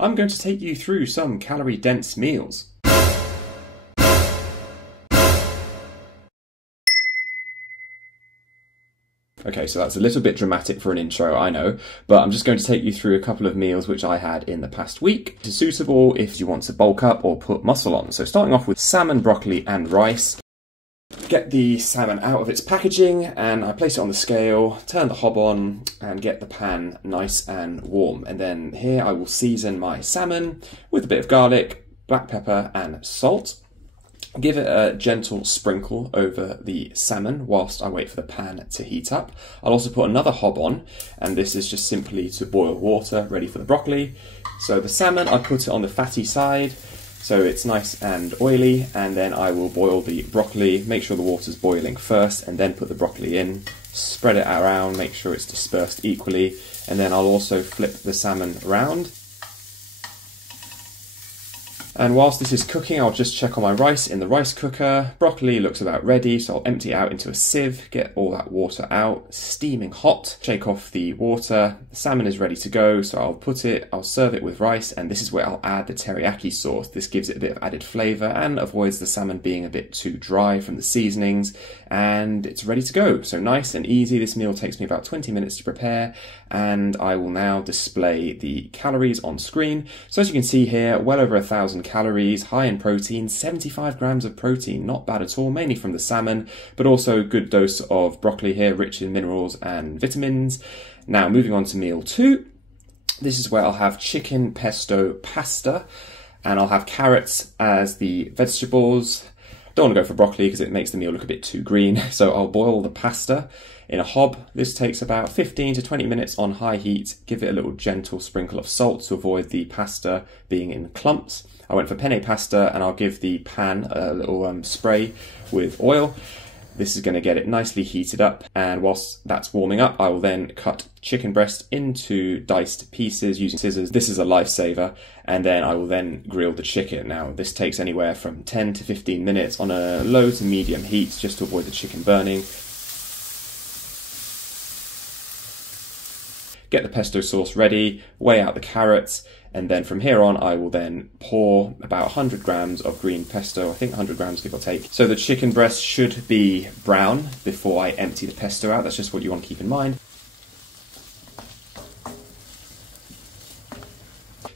I'm going to take you through some calorie-dense meals. Okay, so that's a little bit dramatic for an intro, I know, but I'm just going to take you through a couple of meals which I had in the past week. It's suitable if you want to bulk up or put muscle on. So starting off with salmon, broccoli and rice. Get the salmon out of its packaging and I place it on the scale, turn the hob on and get the pan nice and warm. And then here I will season my salmon with a bit of garlic, black pepper and salt. Give it a gentle sprinkle over the salmon whilst I wait for the pan to heat up. I'll also put another hob on, and this is just simply to boil water ready for the broccoli. So the salmon, I put it on the fatty side, so it's nice and oily, and then I will boil the broccoli, make sure the water's boiling first, and then put the broccoli in, spread it around, make sure it's dispersed equally, and then I'll also flip the salmon around. And whilst this is cooking, I'll just check on my rice in the rice cooker. Broccoli looks about ready, so I'll empty it out into a sieve, get all that water out, steaming hot, shake off the water. The salmon is ready to go, so I'll serve it with rice, and this is where I'll add the teriyaki sauce. This gives it a bit of added flavour and avoids the salmon being a bit too dry from the seasonings, and it's ready to go. So nice and easy. This meal takes me about 20 minutes to prepare, and I will now display the calories on screen. So as you can see here, well over 1,000 calories, high in protein, 75 grams of protein, not bad at all, mainly from the salmon, but also a good dose of broccoli here, rich in minerals and vitamins. Now moving on to meal 2, this is where I'll have chicken pesto pasta, and I'll have carrots as the vegetables. Don't want to go for broccoli because it makes the meal look a bit too green, so I'll boil the pasta in a hob. This takes about 15 to 20 minutes on high heat. Give it a little gentle sprinkle of salt to avoid the pasta being in clumps. I went for penne pasta, and I'll give the pan a little spray with oil. This is going to get it nicely heated up, and whilst that's warming up, I will then cut chicken breast into diced pieces using scissors. This is a lifesaver, and then I will then grill the chicken. Now this takes anywhere from 10 to 15 minutes on a low to medium heat just to avoid the chicken burning. Get the pesto sauce ready, weigh out the carrots, and then from here on I will then pour about 100 grams of green pesto, I think 100 grams give or take. So the chicken breast should be brown before I empty the pesto out. That's just what you want to keep in mind.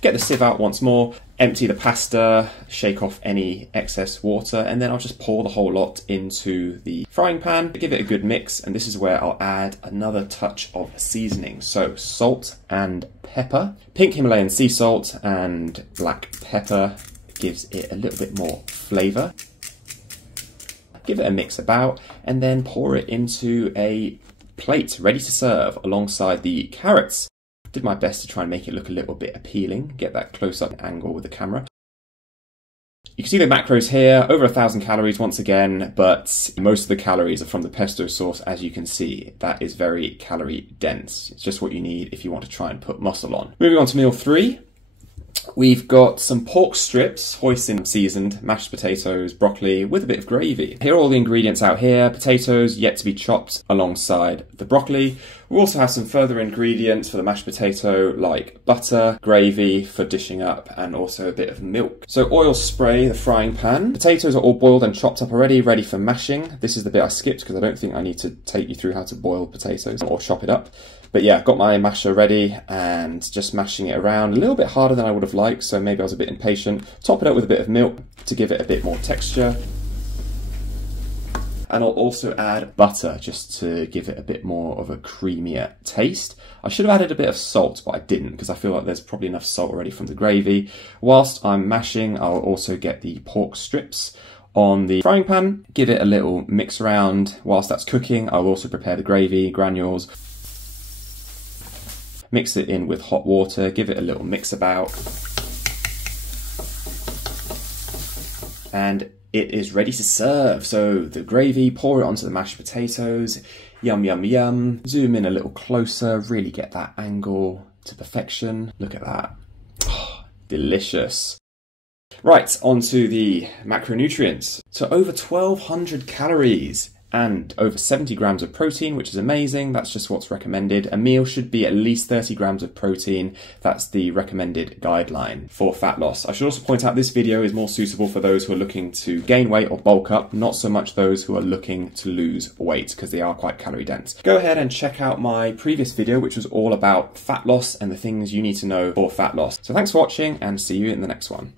Get the sieve out once more, empty the pasta, shake off any excess water, and then I'll just pour the whole lot into the frying pan. Give it a good mix, and this is where I'll add another touch of seasoning. So salt and pepper. Pink Himalayan sea salt and black pepper gives it a little bit more flavour. Give it a mix about, and then pour it into a plate ready to serve alongside the carrots. Did my best to try and make it look a little bit appealing, get that close-up angle with the camera. You can see the macros here, over 1,000 calories once again, but most of the calories are from the pesto sauce, as you can see. That is very calorie dense. It's just what you need if you want to try and put muscle on. Moving on to meal 3. We've got some pork strips, hoisin seasoned, mashed potatoes, broccoli with a bit of gravy. Here are all the ingredients out here. Potatoes yet to be chopped alongside the broccoli. We also have some further ingredients for the mashed potato like butter, gravy for dishing up, and also a bit of milk. So oil spray the frying pan. Potatoes are all boiled and chopped up already, ready for mashing. This is the bit I skipped because I don't think I need to take you through how to boil potatoes or chop it up. But yeah, got my masher ready and just mashing it around. A little bit harder than I would have liked, so maybe I was a bit impatient. Top it up with a bit of milk to give it a bit more texture. And I'll also add butter just to give it a bit more of a creamier taste. I should have added a bit of salt, but I didn't because I feel like there's probably enough salt already from the gravy. Whilst I'm mashing, I'll also get the pork strips on the frying pan. Give it a little mix around. Whilst that's cooking, I'll also prepare the gravy granules. Mix it in with hot water, give it a little mix about. And it is ready to serve. So the gravy, pour it onto the mashed potatoes. Yum, yum, yum. Zoom in a little closer, really get that angle to perfection. Look at that. Oh, delicious. Right, onto the macronutrients. So over 1,200 calories. and over 70 grams of protein, which is amazing. That's just what's recommended. A meal should be at least 30 grams of protein. That's the recommended guideline for fat loss. I should also point out this video is more suitable for those who are looking to gain weight or bulk up, not so much those who are looking to lose weight, because they are quite calorie dense. Go ahead and check out my previous video, which was all about fat loss and the things you need to know for fat loss. So thanks for watching, and see you in the next one.